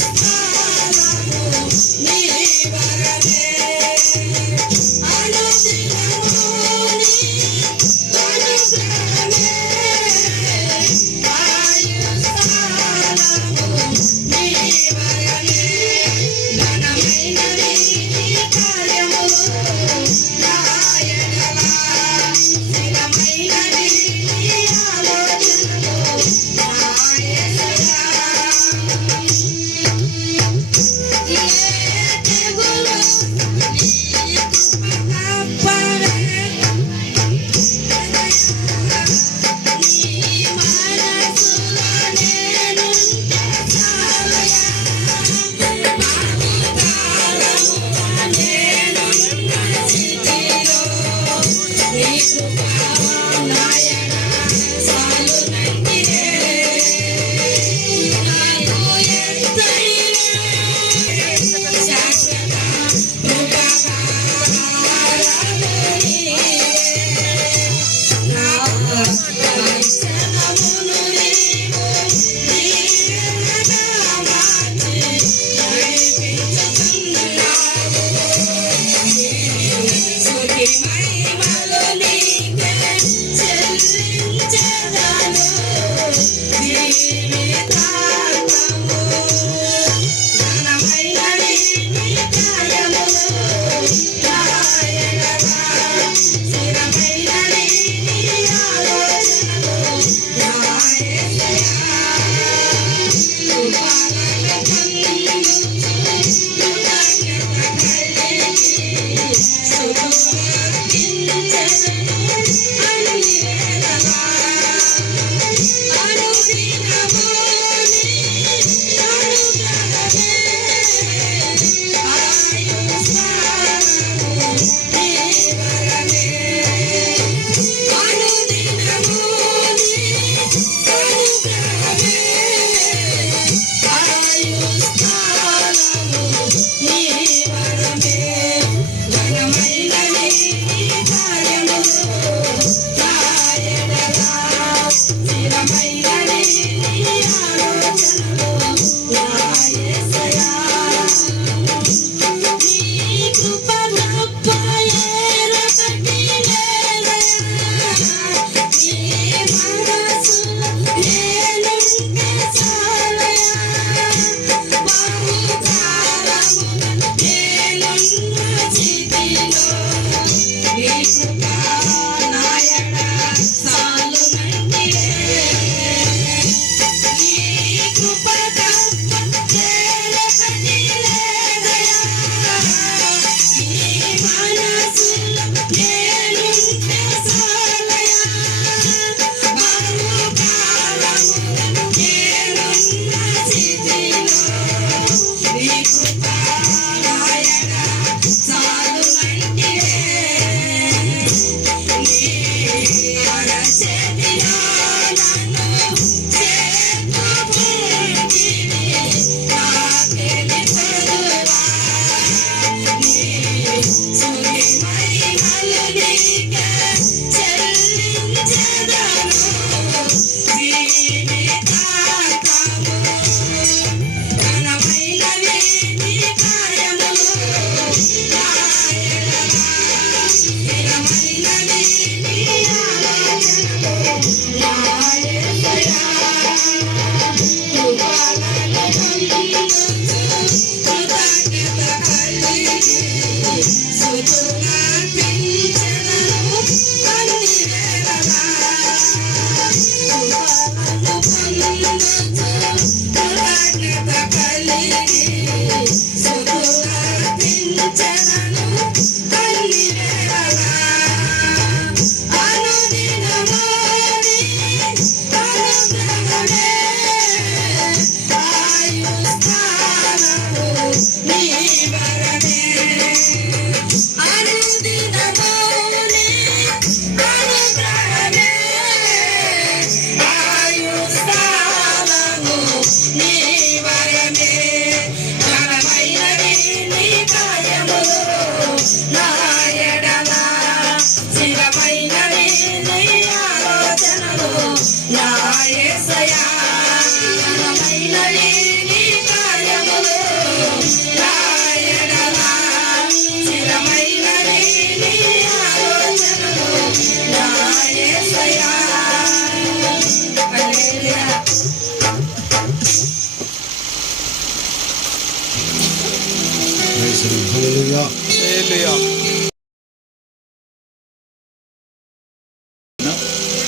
Yeah.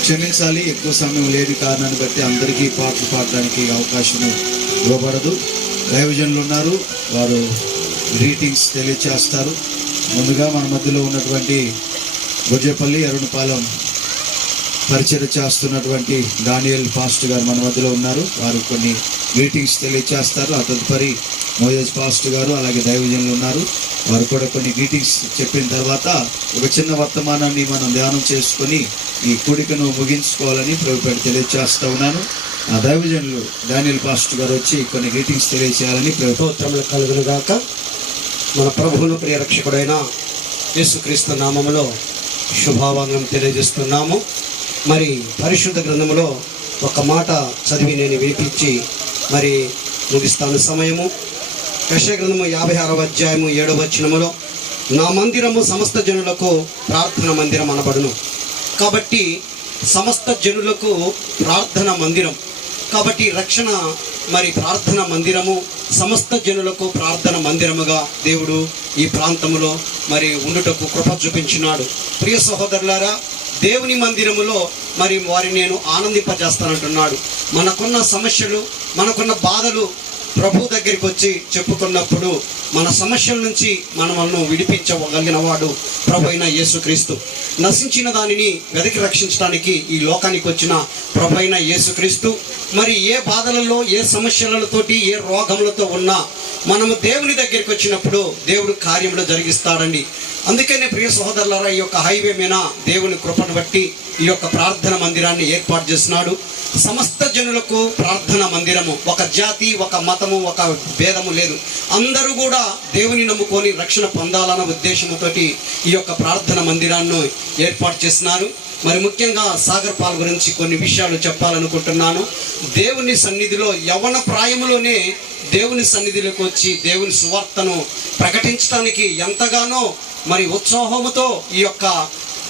క్షమించాలి ఎక్కువ సమయం లేని కారణాన్ని బట్టి అందరికీ పాటలు పాడడానికి అవకాశం ఇవ్వబడదు. దైవజనులు ఉన్నారు వారు గ్రీటింగ్స్ తెలియచేస్తారు. ముందుగా మన మధ్యలో ఉన్నటువంటి బుజ్జపల్లి అరుణపాలెం పరిచయం చేస్తున్నటువంటి డానియల్ పాస్ట్ గారు మన మధ్యలో ఉన్నారు. వారు కొన్ని గ్రీటింగ్స్ తెలియచేస్తారు. ఆ తదుపరి మోయస్ పాస్టర్ గారు అలాగే దైవజనులు ఉన్నారు. వారు కూడా కొన్ని గ్రీటింగ్స్ చెప్పిన తర్వాత ఒక చిన్న వర్తమానాన్ని మనం ధ్యానం చేసుకొని ఈ కూడికను ముగించుకోవాలని ప్రభుత్వం తెలియజేస్తా ఉన్నాను. ఆ దైవజనులు డానియల్ పాస్టర్ గారు వచ్చి కొన్ని గ్రీటింగ్స్ తెలియచేయాలని ప్రభుత్వం కలుగునుగాక మన ప్రభువును ప్రియ రక్షకుడైన యేసుక్రీస్తు నామములో శుభావంగం తెలియజేస్తున్నాము. మరి పరిశుద్ధ గ్రంథములో ఒక మాట చదివి నేను వినిపించి మరి ముగిస్తాను సమయము. యశగ్రంథము యాభై ఆరవ అధ్యాయము ఏడవ వచనములో నా మందిరము సమస్త జనులకు ప్రార్థన మందిరం అనబడును. కాబట్టి సమస్త జనులకు ప్రార్థన మందిరం. కాబట్టి రక్షణ మరి ప్రార్థన మందిరము సమస్త జనులకు ప్రార్థన మందిరముగా దేవుడు ఈ ప్రాంతములో మరి ఉండుటకు కృప చూపించినాడు. ప్రియ సహోదరులారా దేవుని మందిరములో మరి వారిని నేను ఆనందింపజేస్తానంటున్నాడు. మనకున్న సమస్యలు మనకున్న బాధలు ప్రభు దగ్గరికి వచ్చి చెప్పుకున్నప్పుడు మన సమస్యల నుంచి మనల్ని విడిపించగలిగిన వాడు ప్రభు అయిన యేసుక్రీస్తు. నశించిన దానిని వెతికి రక్షించడానికి ఈ లోకానికి వచ్చిన ప్రభు అయిన యేసుక్రీస్తు. మరి ఏ బాధలలో ఏ సమస్యలతోటి ఏ రోగములతో ఉన్నా మనము దేవుని దగ్గరికి వచ్చినప్పుడు దేవుడు కార్యములు జరిగిస్తాడండి. అందుకనే ప్రియ సహోదరులారా ఈ యొక్క హైవే మీద దేవుని కృపను బట్టి ఈ యొక్క ప్రార్థన మందిరాన్ని ఏర్పాటు చేస్తున్నాడు. సమస్త జనులకు ప్రార్థన మందిరము ఒక జాతి ఒక మతము ఒక భేదము లేదు. అందరూ కూడా దేవుని నమ్ముకొని రక్షణ పొందాలన్న ఉద్దేశంతోటి ఈ యొక్క ప్రార్థన మందిరాన్ని ఏర్పాటు చేస్తున్నారు మరి ముఖ్యంగా సాగర్ పాల్ గురించి కొన్ని విషయాలు చెప్పాలనుకుంటున్నాను. దేవుని సన్నిధిలో యవన ప్రాయములోనే దేవుని సన్నిధిలోకి వచ్చి దేవుని సువార్తను ప్రకటించడానికి ఎంతగానో మరి ఉత్సాహముతో ఈ యొక్క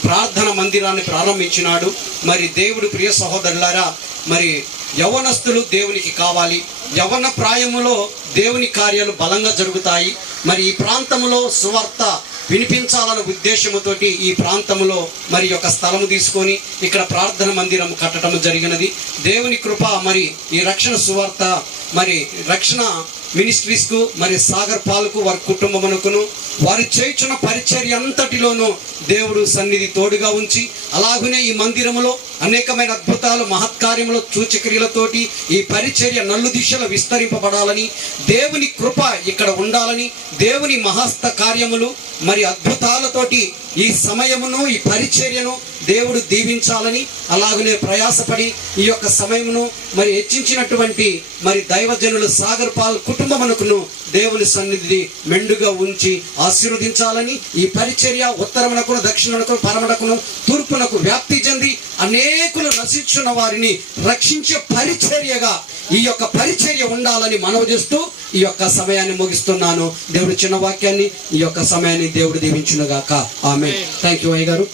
ప్రార్థన మందిరాన్ని ప్రారంభించినాడు. మరి దేవుడు ప్రియ సహోదరులారా మరి యవనస్తులు దేవునికి కావాలి. యవన ప్రాయములో దేవుని కార్యాలు బలంగా జరుగుతాయి. మరి ఈ ప్రాంతంలో సువార్త వినిపించాలనే ఉద్దేశముతోటి ఈ ప్రాంతంలో మరి యొక్క స్థలము తీసుకొని ఇక్కడ ప్రార్థన మందిరం కట్టడం జరిగినది. దేవుని కృప మరి ఈ రక్షణ సువార్త మరి రక్షణ మినిస్ట్రీస్కు మరి సాగర్ పాలకు వారి కుటుంబమునకును వారి చేయించిన పరిచర్య అంతటిలోనూ దేవుడు సన్నిధి తోడుగా ఉంచి అలాగనే ఈ మందిరములో అనేకమైన అద్భుతాలు మహత్కార్యములు సూచక్రియలతోటి ఈ పరిచర్య నల్లు దిశలో విస్తరింపబడాలని దేవుని కృప ఇక్కడ ఉండాలని దేవుని మహస్త కార్యములు మరి అద్భుతాలతోటి ఈ సమయమును ఈ పరిచర్యను దేవుడు దీవించాలని అలాగనే ప్రయాసపడి ఈ యొక్క సమయమును మరి హెచ్చించినటువంటి మరి దైవజనులు సాగర్ పాల్ కుటుంబమునకును దేవుని సన్నిధి మెండుగా ఉంచి ఆశీర్వదించాలని ఈ పరిచర్య ఉత్తరమునకును దక్షిణమునకు పరమునకును తూర్పునకు వ్యాప్తి చెంది అనేకులు నశించున్న వారిని రక్షించే పరిచర్యగా ఈ యొక్క పరిచర్య ఉండాలని మనవి చేస్తూ ఈ యొక్క సమయాన్ని ముగిస్తున్నాను. దేవుడు చిన్న వాక్యాన్ని ఈ యొక్క సమయాన్ని దేవుడు దీవించునుగాక. ఆమె థ్యాంక్ యూ అయ్య గారు.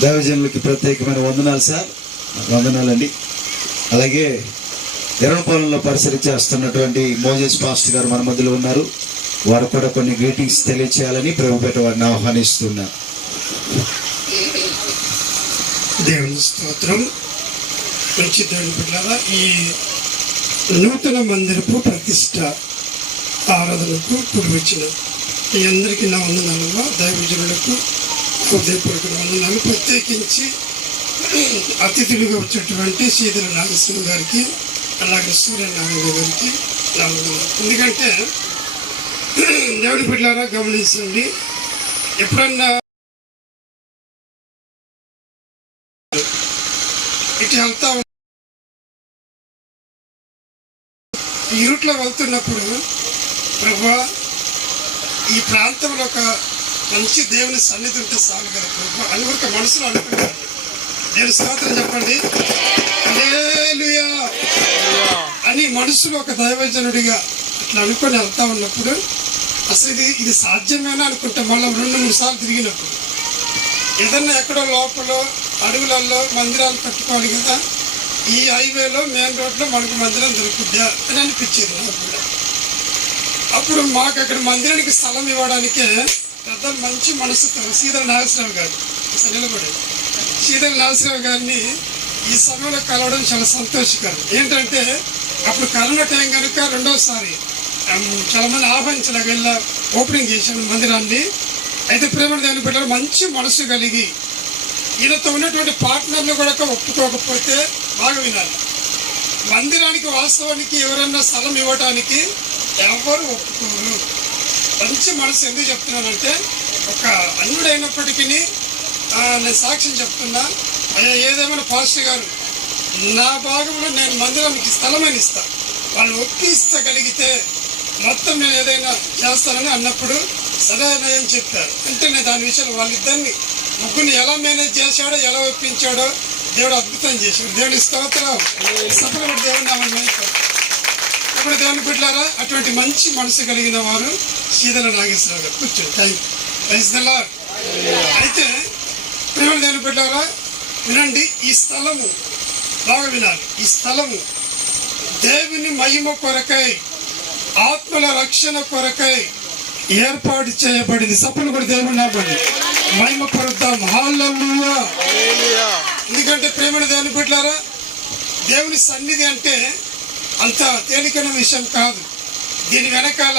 దైవజనులకి ప్రత్యేకమైన వందనాలు సార్. వందనాలండి. అలాగే ఎర్రపాలెంలో పరిసరి చేస్తున్నటువంటి మోజెస్ పాస్ట్ గారు మన మధ్యలో ఉన్నారు. వారు కూడా కొన్ని గ్రీటింగ్స్ తెలియచేయాలని ప్రభుపేట వారిని ఆహ్వానిస్తున్నారు దేవుని స్తోత్రం. మంచి దేవుని బిడ్డలారా ఈ నూతన మందిరపు ప్రతిష్ట ఆరాధనకు కూడి వచ్చిన మీ అందరికీ నా వందనాలుగా దైవజనులకు హృదయపూర్వక వందనాలు. ప్రత్యేకించి అతిథులుగా వచ్చేటువంటి సీదల నాగేశ్వర గారికి అలాగే సూర్య నాగేంద్ర గారికి నా వందనాలు. ఎందుకంటే దేవుని బిడ్డారా గమనించండి ఎప్పుడన్నా వెళ్తా ఇరుట్లో ఈ రూట్లో వెళ్తున్నప్పుడు ప్రభా ఈ ప్రాంతంలో ఒక మంచి దేవుని సన్నిధి ఉంటే చాలు కదా ప్రభా. అని ఒక మనసులో అనుకున్నాను నేను స్తోత్రం చెప్పండి. అని మనసులో ఒక దైవజనుడిగా అట్లా అనుకొని వెళ్తా ఉన్నప్పుడు అసలు ఇది ఇది సాధ్యమేనా అనుకుంటే. మళ్ళీ రెండు మూడు సార్లు తిరిగినప్పుడు. ఏదన్నా ఎక్కడో లోపల అడవులలో మందిరాలు కట్టుకోవాలి కదా. ఈ హైవేలో మెయిన్ రోడ్లో మనకు మందిరం దొరుకుద్దా అని అనిపించేది నాకు కూడా. అప్పుడు మాకు అక్కడ మందిరానికి స్థలం ఇవ్వడానికే పెద్దలు మంచి మనసుతో సీతల నాగేశ్వరరావు గారు నిలబడి. సీతల నాగేశ్వరరావు గారిని ఈ సమయంలో కలవడం చాలా సంతోషకరం. ఏంటంటే అప్పుడు కరోనా టైం కనుక రెండోసారి చాలామంది ఆహ్వానించడానికి వెళ్ళా ఓపెనింగ్ చేశాను మందిరాన్ని. అయితే ప్రేమ దేవుని పెట్టారు మంచి మనసు కలిగి ఈయనతో ఉన్నటువంటి పార్ట్నర్లు కూడా ఒప్పుకోకపోతే బాగా వినాలి. మందిరానికి వాస్తవానికి ఎవరన్నా స్థలం ఇవ్వటానికి ఎవరు ఒప్పుకోరు. మంచి మనసు ఎందుకు చెప్తున్నానంటే ఒక అన్యుడైనప్పటికీ నేను సాక్ష్యం చెప్తున్నా అయ్యా ఏదేమైనా పాస్టర్ గారు నా భాగంలో నేను మందిరానికి స్థలమని ఇస్తా. వాళ్ళు ఒప్పిస్తగలిగితే మొత్తం నేను ఏదైనా చేస్తానని అన్నప్పుడు సరే అని చెప్పారు. అంటే నేను దాని విషయంలో వాళ్ళిద్దరిని ముగ్గురిని ఎలా మేనేజ్ చేశాడో ఎలా ఒప్పించాడో దేవుడు అద్భుతం చేశాడు. దేవుడి స్తోత్రం సఫలపడి దేవుడు నామని ఇప్పుడు దేవుని బిడ్డారా అటువంటి మంచి మనసు కలిగిన వారు శీతల నాగేశ్వరరావు గారు. కూర్చోండి. థ్యాంక్ యూ అయితే ప్రేమ దేవుని బిడ్డారా వినండి. ఈ స్థలము బాగా వినాలి. ఈ స్థలము దేవుని మహిమ కొరకై ఆత్మల రక్షణ కొరకై ఏర్పాటు చేయబడింది. సప్పులు కూడా దేవుడు నాపండి మహిమ హాలూయా ఎందుకంటే ప్రేమ దేవుని బిడ్డారా దేవుని సన్నిధి అంటే అంత తేలికైన విషయం కాదు. దీని వెనకాల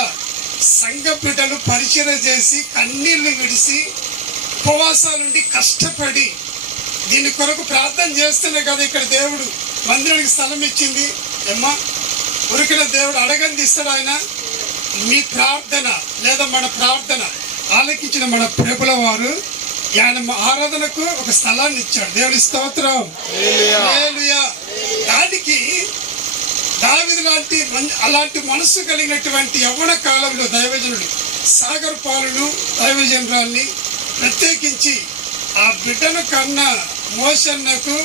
సంఘ బిడ్డలు పరిచయం చేసి కన్నీళ్ళు విడిసి ఉపవాసాలుండి కష్టపడి దీని కొరకు ప్రార్థన చేస్తేనే కదా ఇక్కడ దేవుడు. మందిరానికి స్థలం ఇచ్చింది. ఏమ్మా? ఉరికిన దేవుడు అడగంది ఇస్తాడు ఆయన. మీ ప్రార్థన లేదా మన ప్రార్థన ఆలకించిన మన ప్రభుల వారు ఆయన ఆరాధనకు ఒక స్థలాన్ని ఇచ్చాడు దేవుడి స్తోత్రం. దానికి దావిది లాంటి అలాంటి మనసు కలిగినటువంటి యవ్వన కాలంలో దైవజనుడు సాగర్ పాలును దైవజనురాల్ని ప్రత్యేకించి ఆ బిడ్డను కన్న మోషన్నకు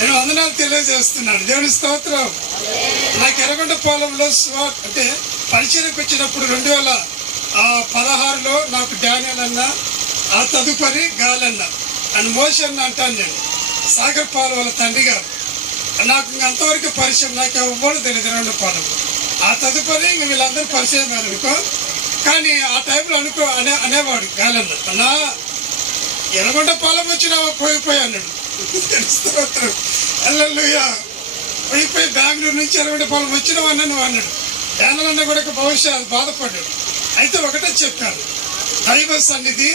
నేను వందనాలు తెలియజేస్తున్నాను. దేవుని స్తోత్రం. నాకు ఎర్రగొండ పొలంలో స్వా అంటే పరిచయకు వచ్చినప్పుడు రెండు వేల ఆ, పదహారులో నాకు డానియల్ అన్న ఆ తదుపరి గాలన్న. అని మోషన్ అంటాను నేను. సాగర్ పాల్ వాళ్ళ తండ్రి గారు. నాకు అంతవరకు పరిచయం నాకు ఎవ్వరు తెలియదు రెండు పాలు ఆ తదుపరి ఇంక వీళ్ళందరూ పరిచయం అనుకో కానీ ఆ టైంలో అనుకో అనే అనేవాడు గాలన్న. అన్నా ఎర్రగొండ పాలెం వచ్చినా పోయిపోయి అన్నాడు. అల్లల్లుయ్యా పోయిపోయి బెంగళూరు నుంచి ఎర్రగొండ పాలెం వచ్చినావు అన్న నువ్వు అన్నాడు. డానలన్న కూడా బహుశా బాధపడ్డాడు. అయితే ఒకటే చెప్పారు దైవ సన్నిధి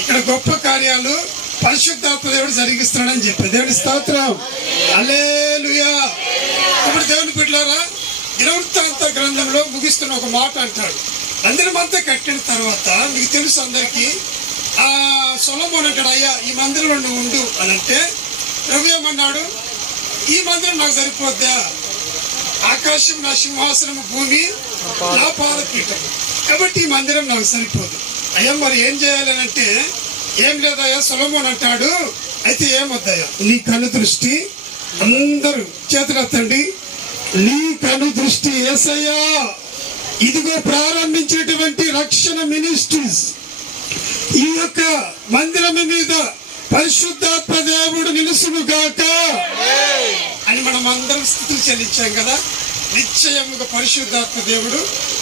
ఇక్కడ గొప్ప కార్యాలు పరిశుద్ధాత్మ దేవుడు జరిగిస్తున్నాడని చెప్పాడు దేవుడి స్తోత్రం. అలేలుయా ఇప్పుడు దేవుని బిడ్డారా దినవృత్తాంత గ్రంథంలో ముగిస్తున్న ఒక మాట అంటాడు. మందిరం అంతా కట్టిన తర్వాత మీకు తెలుసు అందరికీ ఆ సొలమోన్ అంటాడు అయ్యా ఈ మందిరంలో నువ్వు ఉండు అని అంటే ప్రభు ఏమన్నాడు? ఈ మందిరం నాకు సరిపోద్దా? ఆకాశం నా సింహాసనం భూమి నా పాదపీఠం కాబట్టి ఈ మందిరం నాకు సరిపోదు. అయ్యా మరి ఏం చేయాలని అంటే ఏం లేదయ్యా సొలమోన్ అంటాడు అయితే ఏమొద్దయ్యా? నీ కను దృష్టి అందరూ చేతులెత్తండి నీ కను దృష్టి ఏసయ్యా ఇదిగో ప్రారంభించినటువంటి రక్షణ మినిస్ట్రీస్. ఈ యొక్క మందిరం మీద పరిశుద్ధాత్మ దేవుడు నిలుసును గాక. అని మనం అందరం స్థితులు చెల్లించాం కదా. నిశ్చయముగా పరిశుద్ధాత్మ దేవుడు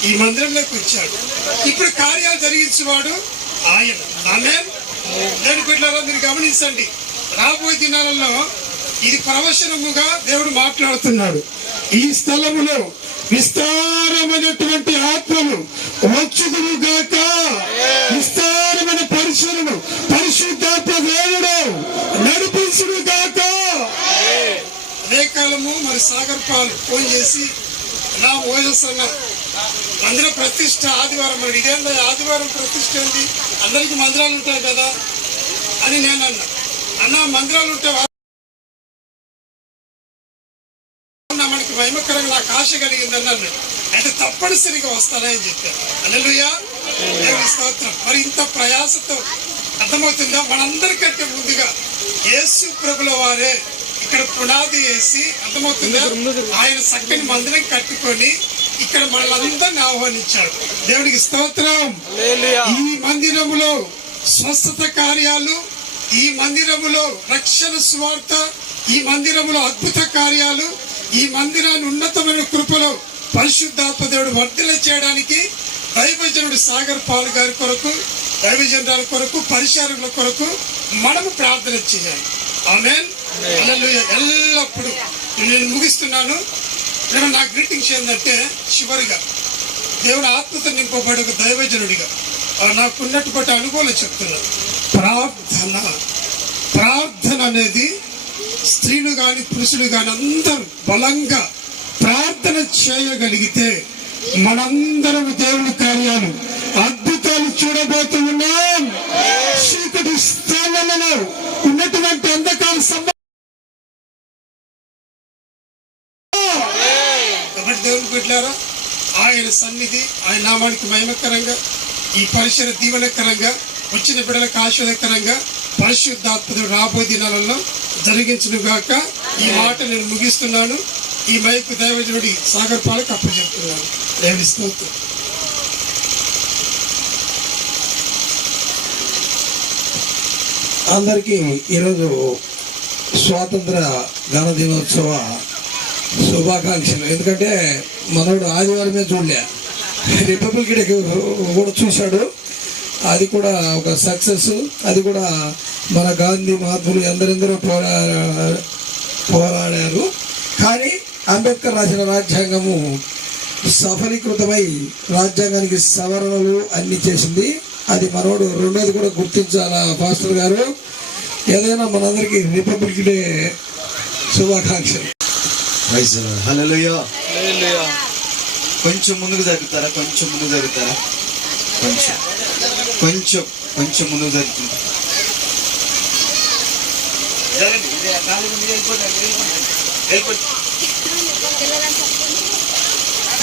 ఈ మందిరంలోకి వచ్చాడు. ఇప్పుడు కార్యాలు జరిగించేవాడు ఆయన. ఆమె నేను బిడ్డలారా మీరు గమనించండి. రాబోయే దినాలలో ఇది ప్రవచనముగా దేవుడు మాట్లాడుతున్నాడు. ఈ స్థలములో విస్తారమైనటువంటి ఆత్మలు వచ్చుదురు గాక. విస్తారమైన పరిశులను పరిశుద్ధాత్మ దేవుడు నడిపించుడు గాక. అదే కాలము మరి సాగర్ పాల్ ఫోన్ చేసి నా ఓజస్ మందిర ప్రతిష్ట ఆదివారం మరి ఇదేందా? ఆదివారం ప్రతిష్ట ఏంది? అందరికి మందిరాలు ఉంటాయి కదా అని నేను అన్నా. అన్న మందిరాలు ఉంటే మనకి మహిమకరంగా నాకు ఆశ కలిగిందని అన్నాడు అయితే తప్పనిసరిగా వస్తానని చెప్పాను అల్లెలుయా దేవుని స్తోత్రం. మరి ఇంత ప్రయాసతో అర్థమవుతుందా? మనందరికంటే ముందుగా యేసు ప్రభుల వారే ఇక్కడ పునాది వేసి అర్థమవుతుందా? ఆయన చక్కని మందిరం కట్టుకొని ఇక్కడ మనలందరిని ఆహ్వానించాడు. దేవునికి స్తోత్రం. ఈ మందిరములో స్వస్థత కార్యాలు ఈ మందిరములో రక్షణ స్వార్థ ఈ మందిరంలో అద్భుత కార్యాలు ఈ మందిరాన్ని ఉన్నతమైన కృపలో పరిశుద్ధాత్మ దేవుడు వర్ధల చేయడానికి దైవజనుడు సాగర్ పాల్ గారి కొరకు దైవజనుల కొరకు పరిచారకుల కొరకు మనము ప్రార్థన చేయాలి. ఆమెన్. ఎల్లప్పుడూ. నేను ముగిస్తున్నాను. నేను నా గ్రీటింగ్స్ ఏంటంటే చివరిగా. దేవుడు ఆత్మతో నింపబడి ఒక దైవజనుడిగా. ఆ నాకున్నటువంటి అనుభవాలు చెప్తున్నాను. ప్రార్థన. ప్రార్థన అనేది స్త్రీలు కానీ పురుషులు కానీ అందరూ బలంగా ప్రార్థన చేయగలిగితే మనందరం దేవుని కార్యాలు అద్భుతాలు చూడబోతూ ఉన్నాం. చీకటి స్థానంలో ఉన్నటువంటి అంధకాల సంబంధం కాబట్టి దేవుని బిడ్డారా ఆయన సన్నిధి ఆయన నామానికి మహిమకరంగా ఈ పరిసర దీవనకరంగా వచ్చిన బిడ్డలకు ఆశ్వాదకరంగా పరిశుద్ధాత్మడు రాబోయే దినాలలో జరిగించును గాక. ఈ మాట నేను ముగిస్తున్నాను. ఈ మైకు దైవజుడి సాగర్ పాలకు అప్పచెప్తున్నాను. దేవుని స్తోత్రం. అందరికీ ఈరోజు స్వాతంత్ర గణ దినోత్సవ శుభాకాంక్షలు. ఎందుకంటే మనోడు ఆదివారమే చూడలే. రిపబ్లిక్ డే కూడా చూశాడు. అది కూడా ఒక సక్సెస్. అది కూడా మన గాంధీ మహాత్ములు ఎందరెందరో పోరా పోరాడారు. కానీ అంబేద్కర్ రాసిన రాజ్యాంగము సఫలీకృతమై రాజ్యాంగానికి సవరణలు అన్ని చేసింది. అది మనోడు రెండోది కూడా గుర్తించాలా పాస్టర్ గారు? ఏదైనా మనందరికీ రిపబ్లిక్ డే శుభాకాంక్షలు. కొంచెం ముందుకు జరుగుతారా? కొంచెం ముందుకు జరుగుతారా? కొంచెం. కొంచెం కొంచెం ముందుకు జరుగుతుంది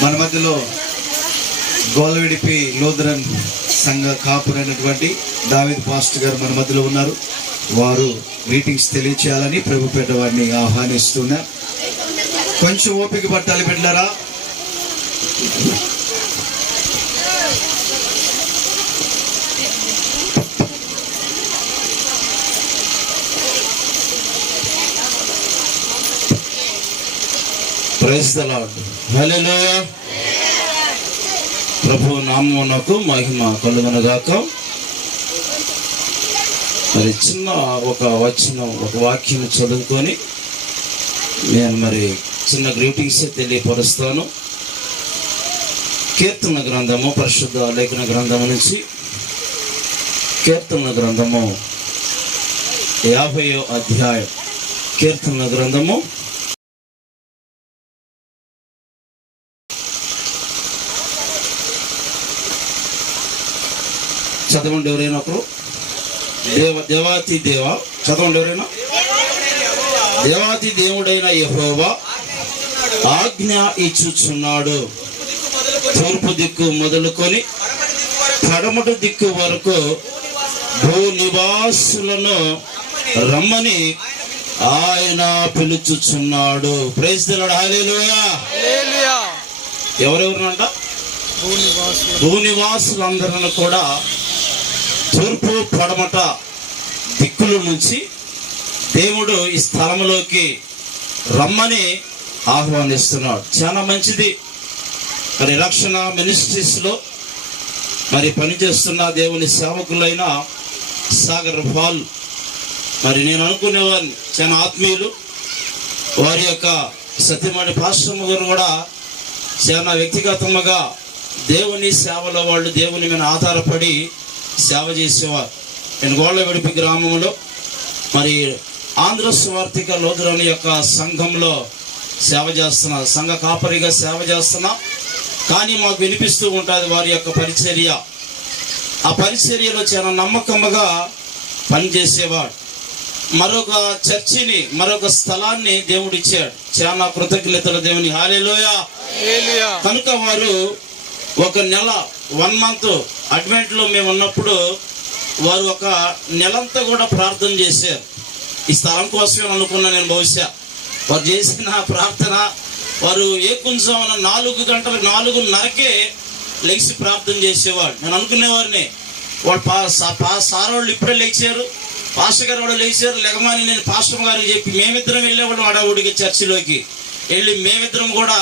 మన మధ్యలో గోలవిడిపి లూథరన్ సంఘ కాపురైనటువంటి దావిద్ పాస్టర్ గారు మన మధ్యలో ఉన్నారు. వారు మీటింగ్స్ తెలియచేయాలని ప్రభుపేట వారిని ఆహ్వానిస్తున్నా కొంచెం ఓపిక పట్టాలి బిడ్డలారా. ప్రైజ్ ద ప్రభు నామమునకు మహిమ కలుగునగాక. మరి చిన్న ఒక వచనం ఒక వాక్యం చదువుకొని నేను మరి చిన్న గ్రీటింగ్స్ తెలియపరుస్తాను. కీర్తన గ్రంథము పరిశుద్ధ లేఖన గ్రంథము నుంచి కీర్తన గ్రంథము యాభయో అధ్యాయం. కీర్తన గ్రంథము చదవండి ఎవరైనా ఒకరు? దేవ దేవాతి దేవ? చదవండి ఎవరైనా? దేవాతి దేవుడైన యెహోవా. ఆజ్ఞ ఇచ్చుచున్నాడు. తూర్పు దిక్కు మొదలుకొని పడమటి దిక్కు వరకు భూ నివాసులను రమ్మని ఆయన పిలుచుచున్నాడు. హాలేలుయా ఎవరెవరినంట? భూనివాసులందరిని కూడా తూర్పు పడమట దిక్కుల నుంచి దేవుడు ఈ స్థలంలోకి రమ్మని ఆహ్వానిస్తున్నాడు చాలా మంచిది. మరి రక్షణ మినిస్ట్రీస్లో మరి పనిచేస్తున్న దేవుని సేవకులైన సాగర్ ఫాల్. మరి నేను అనుకునేవాడిని చాలా ఆత్మీయులు. వారి యొక్క సత్యమణి పాశ్రమ గారు కూడా చాలా వ్యక్తిగతంగా దేవుని సేవలో వాళ్ళు దేవుని మీద ఆధారపడి సేవ చేసేవారు. నేను గోళ్ళ విడిపి గ్రామంలో మరి ఆంధ్ర స్వార్థిక లోతులని యొక్క సంఘంలో సేవ చేస్తున్నా సంఘ కాపరిగా సేవ చేస్తున్నా కానీ మాకు వినిపిస్తూ ఉంటుంది వారి యొక్క పరిచర్య. ఆ పరిచర్యలో చాలా నమ్మకముగా పనిచేసేవాడు. మరొక చర్చిని మరొక స్థలాన్ని దేవుడు ఇచ్చాడు. చాలా కృతజ్ఞతలు దేవుని. హాలేలోయ. కనుక వారు ఒక నెల వన్ మంత్ అడ్వెంట్లో మేము ఉన్నప్పుడు వారు ఒక నెలంతా కూడా ప్రార్థన చేశారు. ఈ స్థలం కోసమే అనుకున్నా నేను బహుశా. వారు చేసిన ప్రార్థన వారు ఏ కొంచెం నాలుగు గంటలు నాలుగున్నరకే లెగిసి ప్రార్థన చేసేవాడు. నేను అనుకునేవారిని వాడు పా పా సార్ వాళ్ళు ఇప్పుడే లేచారు పాస్టర్ గారు కూడా లేచారు లెగమాని నేను పాస్టర్ గారికి చెప్పి మేమిద్దరం వెళ్ళేవాళ్ళం అడవుడికి చర్చిలోకి. వెళ్ళి మేమిద్దరం కూడా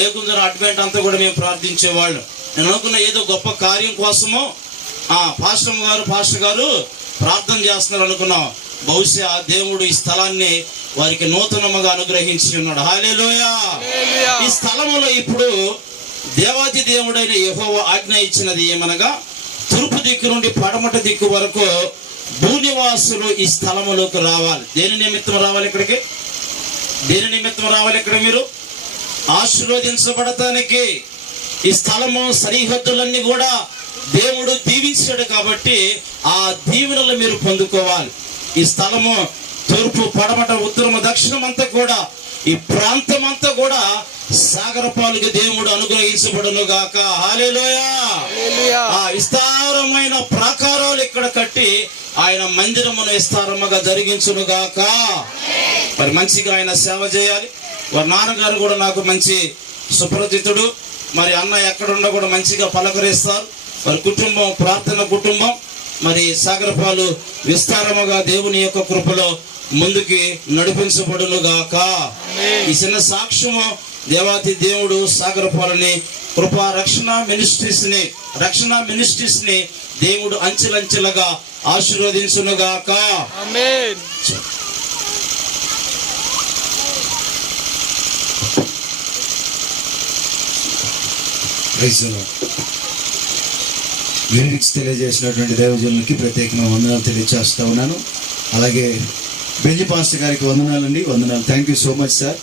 ఏకుందరం అడ్మెంట్ అంతా కూడా మేము ప్రార్థించేవాళ్ళు. నేను అనుకున్న ఏదో గొప్ప కార్యం కోసమో పాస్టర్ గారు పాస్టర్ గారు ప్రార్థన చేస్తున్నారు అనుకున్నాం. బహుశా దేవుడు ఈ స్థలాన్ని వారికి నూతనముగా అనుగ్రహించి ఉన్నాడు. హాలేలోయా ఈ స్థలములో ఇప్పుడు దేవాది దేవుడైన యెహోవా ఆజ్ఞ ఇచ్చినది ఏమనగా తూర్పు దిక్కు నుండి పడమట దిక్కు వరకు భూనివాసులు ఈ స్థలములోకి రావాలి. దేని నిమిత్తం రావాలి ఇక్కడికి? దేని నిమిత్తం రావాలి ఇక్కడ మీరు? ఆశీర్వదించబడటానికి. ఈ స్థలము సరిహద్దులన్నీ కూడా దేవుడు దీవించాడు కాబట్టి ఆ దీవెనలు మీరు పొందుకోవాలి. ఈ స్థలము తూర్పు పడమట ఉత్తరము దక్షిణం అంతా కూడా ఈ ప్రాంతం అంతా కూడా సాగర పాలుగా దేవుడు అనుగ్రహించబడును గాక ఆ విస్తారమైన ప్రాకారాలు ఇక్కడ కట్టి ఆయన మందిరమును విస్తారముగా జరిగించును గాక మరి మంచిగా ఆయన సేవ చేయాలి. వారి నాన్నగారు కూడా నాకు మంచి సుపరిచితుడు. మరి అన్న ఎక్కడున్నా కూడా మంచిగా పలకరిస్తారు. వారి కుటుంబం ప్రార్థన కుటుంబం మరి సాగరపాలు విస్తారముగా దేవుని యొక్క కృపలో ముందుకి నడిపించబడును గాక ఈ చిన్న సాక్ష్యము దేవాతి దేవుడు సాగరపాలని కృపా రక్షణ మినిస్ట్రీస్ని రక్షణ మినిస్ట్రీస్ని దేవుడు అంచెలంచెలుగా ఆశీర్వదించును గాక ప్రైజ్ లిరిక్స్ తెలియజేసినటువంటి దైవజనులకి ప్రత్యేకమైన వందనాలు తెలియజేస్తా ఉన్నాను. అలాగే బెంజి పాస్టర్ గారికి వందనాలండి. వందనాలు. Thank you so much sir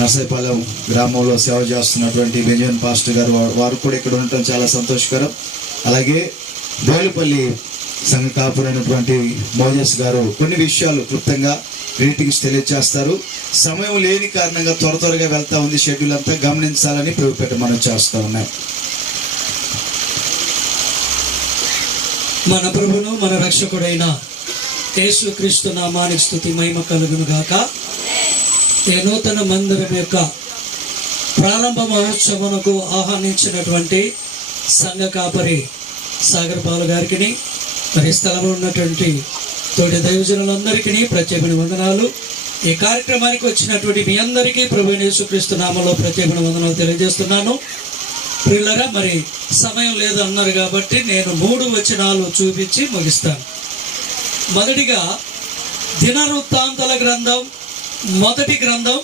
Narsaipalem గ్రామంలో సేవ చేస్తున్నటువంటి బెంజమిన్ పాస్టర్ గారు వారు కూడా ఇక్కడ ఉండటం చాలా సంతోషకరం. అలాగే బోయలపల్లి సంఘ కాపురైనటువంటి మోజస్ గారు కొన్ని విషయాలు క్లుప్తంగా గ్రీటింగ్స్ తెలియజేస్తారు. సమయం లేని కారణంగా త్వర త్వరగా వెళ్తా ఉంది షెడ్యూల్ అంతా. గమనించాలని ప్రభుపేట మనం చేస్తూ ఉన్నాం మన ప్రభును మన రక్షకుడైన యేసుక్రీస్తు నామానికి స్థుతి మహిమ కలుగును గాక. ఈ నూతన మందిరం యొక్క ప్రారంభ మహోత్సవమునకు ఆహ్వానించినటువంటి సంఘ కాపరి సాగర్ బాలు గారికి మరి స్థలంలో ఉన్నటువంటి తోటి దైవజనులందరికీ ప్రత్యేకమైన వందనాలు. ఈ కార్యక్రమానికి వచ్చినటువంటి మీ అందరికీ ప్రభు యేసుక్రీస్తు నామంలో ప్రత్యేకమైన వందనాలు తెలియజేస్తున్నాను. పిల్లరా మరి సమయం లేదు అన్నారు కాబట్టి నేను మూడు వచనాలు చూపించి ముగిస్తాను. మొదటిగా దినవృత్తాంతల గ్రంథం మొదటి గ్రంథం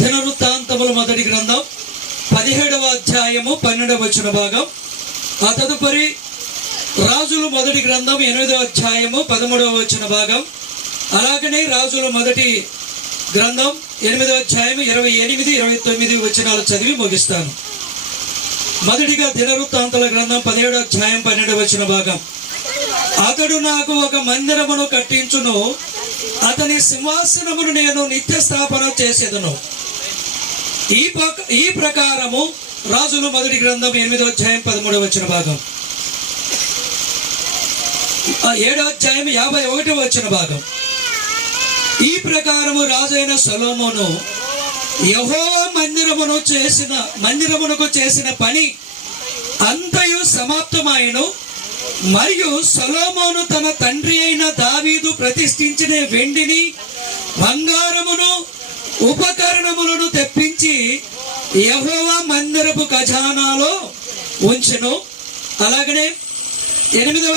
దినవృత్తాంతముల మొదటి గ్రంథం పదిహేడవ అధ్యాయము పన్నెండవ వచన భాగం. ఆ తదుపరి రాజుల మొదటి గ్రంథం ఎనిమిదవ అధ్యాయము పదమూడవ వచన భాగం. అలాగనే రాజుల మొదటి గ్రంథం ఎనిమిదవ అధ్యాయం ఇరవై ఎనిమిది ఇరవై తొమ్మిది వచనాలు చదివి ముగిస్తాను. మొదటిగా దినవృత్తాంతల గ్రంథం పదిహేడు అధ్యాయం పన్నెండు వచ్చిన భాగం. అతడు నాకు ఒక మందిరమును కట్టించును. అతని సింహాసనమును నేను నిత్య స్థాపన చేసేదను. ఈ ఈ ప్రకారము రాజులు మొదటి గ్రంథం ఎనిమిదో అధ్యాయం పదమూడవ వచ్చిన భాగం. ఆ ఏడో అధ్యాయం యాభై ఒకటి వచ్చిన భాగం. ఈ ప్రకారము రాజైన సొలోమోను యహో మందిరమును చేసిన మందిరమునకు చేసిన పని అంతయు సమాప్తమాయను. మరియు సొలోమోను తన తండ్రి అయిన దావీదు ప్రతిష్ఠించిన వెండిని బంగారమును ఉపకరణములను తెప్పించి యహోవా మందిరపు ఖజానాలో ఉంచెను. అలాగనే ఎనిమిదవ